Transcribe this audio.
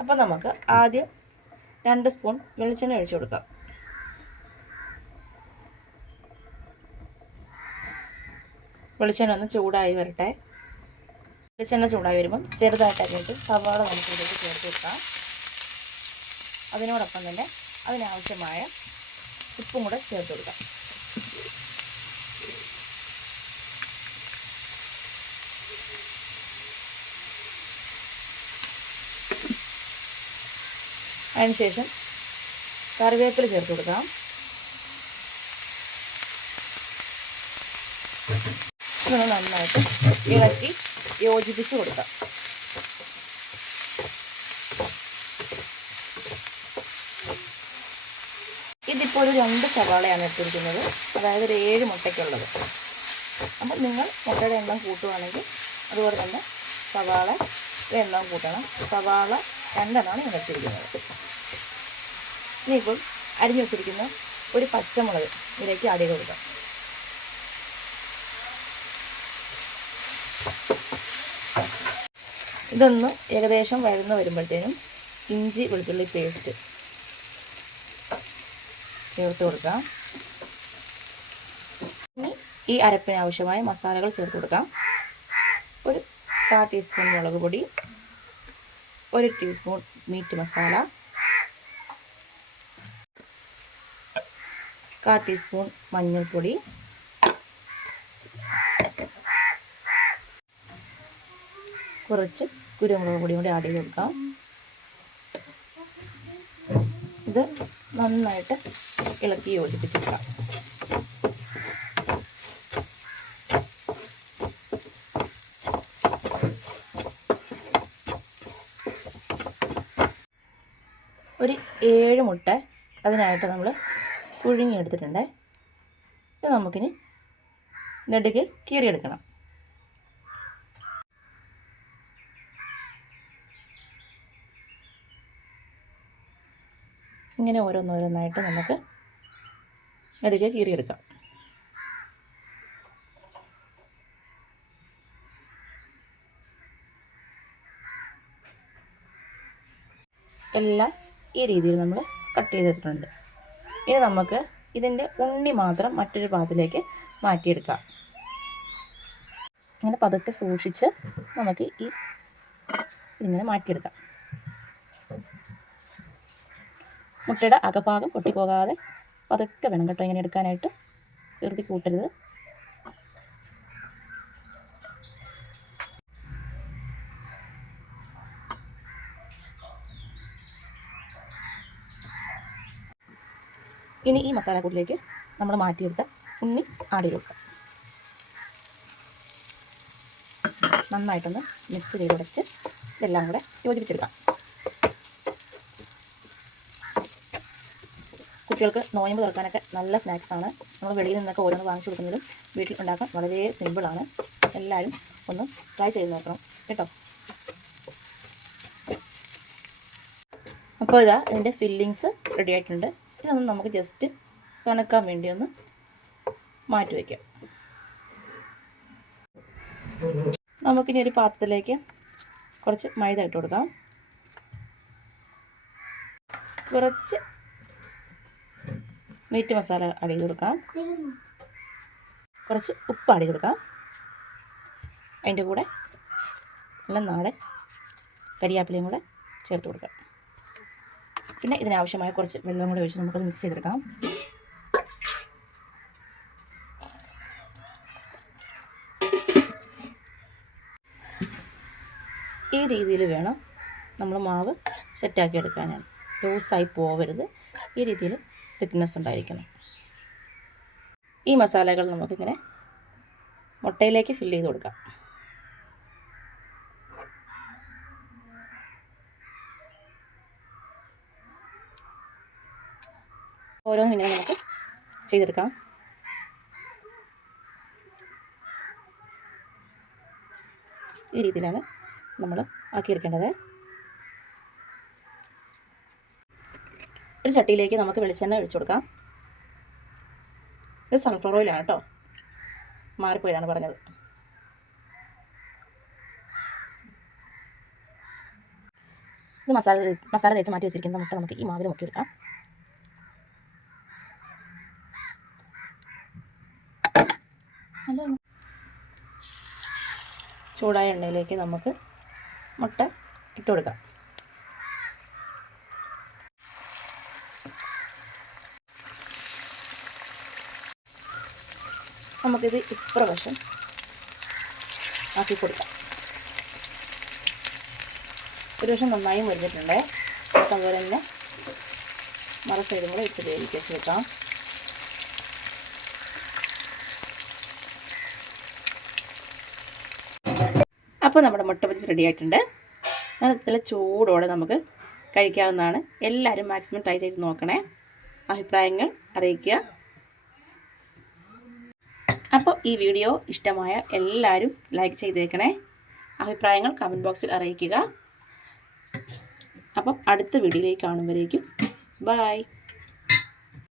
അപ്പോൾ നമുക്ക് ആദ്യം 2 സ്പൂൺ വെളിച്ചെണ്ണ ഒഴിച്ചു കൊടുക്കാം. വെളിച്ചെണ്ണ ഒന്ന് ചൂടായി വരട്ടെ. വെളിച്ചെണ്ണ ചൂടായി വരുമ്പം ചെറുതായിട്ട് അരിഞ്ഞിട്ട് സവാള നമുക്ക് ഇതിലേക്ക് ചേർത്ത് കൊടുക്കാം. അതിനോടൊപ്പം തന്നെ അതിനാവശ്യമായ ഉപ്പും കൂടെ ചേർത്ത് കൊടുക്കാം. അതിനുശേഷം കറിവേപ്പില ചേർത്ത് കൊടുക്കാം. ഇതൊന്ന് നന്നായിട്ട് ഇളക്കി യോജിപ്പിച്ച് കൊടുക്കാം. ഇതിപ്പോൾ ഒരു 2 സവാളയാണ് എടുത്തിരിക്കുന്നത്, അതായത് ഒരു 7 മുട്ടയ്ക്കുള്ളത്. അപ്പം നിങ്ങൾ മുട്ടയുടെ എണ്ണം കൂട്ടുകയാണെങ്കിൽ അതുപോലെ തന്നെ സവാളയുടെ എണ്ണം കൂട്ടണം. സവാള 2 ഞാൻ എടുത്തിരിക്കുന്നത്. ഇനിയിപ്പോൾ അരിഞ്ഞു വെച്ചിരിക്കുന്ന ഒരു പച്ചമുളക് ഇതിലേക്ക് ആഡ് ചെയ്ത് കൊടുക്കാം. ഇതൊന്ന് ഏകദേശം വഴന്ന് വരുമ്പോഴത്തേനും ഇഞ്ചി വെളുത്തുള്ളി പേസ്റ്റ് ചേർത്ത് കൊടുക്കാം. ഇനി ഈ അരപ്പിന് ആവശ്യമായ മസാലകൾ ചേർത്ത് കൊടുക്കാം. ഒരു 1/4 ടീസ്പൂൺ മുളക് പൊടി, 1 ടീസ്പൂൺ മീറ്റ് മസാല, 1/4 ടീസ്പൂൺ മഞ്ഞൾപ്പൊടി, കുറച്ച് കുരുമുളക് പൊടിയും കൂടി ആഡ് ചെയ്ത് കൊടുക്കാം. ഇത് നന്നായിട്ട് ഇളക്കി യോജിപ്പിച്ചെടുക്കാം. ഒരു 7 മുട്ട അതിനായിട്ട് നമ്മൾ പുഴുങ്ങിയെടുത്തിട്ടുണ്ട്. ഇത് നമുക്കിനി നെടുകെ കീറിയെടുക്കണം. ഇങ്ങനെ ഓരോന്നോരോന്നായിട്ട് നമുക്ക് നെടുകെ കീറിയെടുക്കാം. എല്ലാം ഈ രീതിയിൽ നമ്മൾ കട്ട് ചെയ്തിട്ടുണ്ട്. ഇനി നമുക്ക് ഇതിൻ്റെ ഉണ്ണി മാത്രം മറ്റൊരു പാത്രത്തിലേക്ക് മാറ്റിയെടുക്കാം. ഇങ്ങനെ പതുക്കെ സൂക്ഷിച്ച് നമുക്ക് ഇതിങ്ങനെ മാറ്റിയെടുക്കാം. മുട്ടയുടെ അകഭാഗം പൊട്ടിപ്പോകാതെ പതുക്കെ വേണം കേട്ടോ ഇങ്ങനെ എടുക്കാനായിട്ട്, ധൃതി കൂട്ടരുത്. ഇനി ഈ മസാലക്കൂട്ടിലേക്ക് നമ്മൾ മാറ്റിയെടുത്ത ഉണ്ണി ആഡ് ചെയ്ത് കൊടുക്കാം. നന്നായിട്ടൊന്ന് മിക്സ് ചെയ്ത് ഉടച്ച് ഇതെല്ലാം കൂടെ യോജിപ്പിച്ചെടുക്കാം. കുട്ടികൾക്ക് നോയമ്പ് തുറക്കാനൊക്കെ നല്ല സ്നാക്സാണ്. നമ്മൾ വെളിയിൽ നിന്നൊക്കെ ഓരോന്ന് വാങ്ങിച്ചു കൊടുക്കുന്നതും വീട്ടിൽ ഉണ്ടാക്കാൻ വളരെ സിമ്പിളാണ്. എല്ലാവരും ഒന്ന് ട്രൈ ചെയ്ത് നോക്കണം കേട്ടോ. അപ്പോൾ ഇതാ ഇതിൻ്റെ ഫില്ലിങ്സ് റെഡി ആയിട്ടുണ്ട്. ഇതൊന്ന് നമുക്ക് ജസ്റ്റ് തണുക്കാൻ വേണ്ടി ഒന്ന് മാറ്റി വയ്ക്കാം. നമുക്കിനി ഒരു പാത്രത്തിലേക്ക് കുറച്ച് മൈദ ഇട്ട് കൊടുക്കാം. കുറച്ച് മീറ്റ് മസാല ആഡ് ചെയ്ത് കൊടുക്കാം. കുറച്ച് ഉപ്പ് ആഡ് ചെയ്ത് കൊടുക്കാം. അതിൻ്റെ കൂടെ നല്ല നാടൻ കരിയാപ്പിലയും കൂടെ ചേർത്ത് കൊടുക്കാം. പിന്നെ ഇതിനാവശ്യമായ കുറച്ച് വെള്ളം കൂടെ ഒഴിച്ച് നമുക്കത് മിക്സ് ചെയ്തെടുക്കാം. ഈ രീതിയിൽ വേണം നമ്മൾ മാവ് സെറ്റാക്കി എടുക്കാനാണ്. ലൂസായി പോവരുത്. ഈ രീതിയിൽ തിക്നെസ് ഉണ്ടായിരിക്കണം. ഈ മസാലകൾ നമുക്കിങ്ങനെ മുട്ടയിലേക്ക് ഫില്ല് ചെയ്ത് കൊടുക്കാം. ഓരോന്നും ഇങ്ങനെ നമുക്ക് ചെയ്തെടുക്കാം. ഈ രീതിയിലാണ് നമ്മൾ ആക്കിയെടുക്കേണ്ടത്. ഒരു ചട്ടിയിലേക്ക് നമുക്ക് വെളിച്ചെണ്ണ ഒഴിച്ചു കൊടുക്കാം. ഇത് സൺഫ്ലവർ ഓയിലാണ് കേട്ടോ, മാറിപ്പോയതാണ് പറഞ്ഞത്. ഇത് മസാല തേച്ച് മാറ്റി വെച്ചിരിക്കുന്ന മുട്ട നമുക്ക് ഈ മാവിൽ മുക്കിയെടുക്കാം. ചൂടായ എണ്ണയിലേക്ക് നമുക്ക് മുട്ട ഇട്ട് കൊടുക്കാം. നമുക്കിത് ഇപ്രവശം ആക്കി കൊടുക്കാം. ഒരു വശം നന്നായി മുരിഞ്ഞിട്ടുണ്ട്. അതുപോലെ തന്നെ മറ സൈഡും കൂടെ ഇട്ട് വേവിച്ച് വെക്കാം. അപ്പോൾ നമ്മുടെ മുട്ട പൊരിച്ച് റെഡി ആയിട്ടുണ്ട്. നല്ല ചൂടോടെ നമുക്ക് കഴിക്കാവുന്നതാണ്. എല്ലാവരും മാക്സിമം ട്രൈ ചെയ്ത് നോക്കണേ. അഭിപ്രായങ്ങൾ അറിയിക്കുക. അപ്പോൾ ഈ വീഡിയോ ഇഷ്ടമായ എല്ലാവരും ലൈക്ക് ചെയ്തേക്കണേ. അഭിപ്രായങ്ങൾ കമൻറ്റ് ബോക്സിൽ അറിയിക്കുക. അപ്പം അടുത്ത വീഡിയോയിലേക്ക് കാണുമ്പോഴേക്കും ബൈ.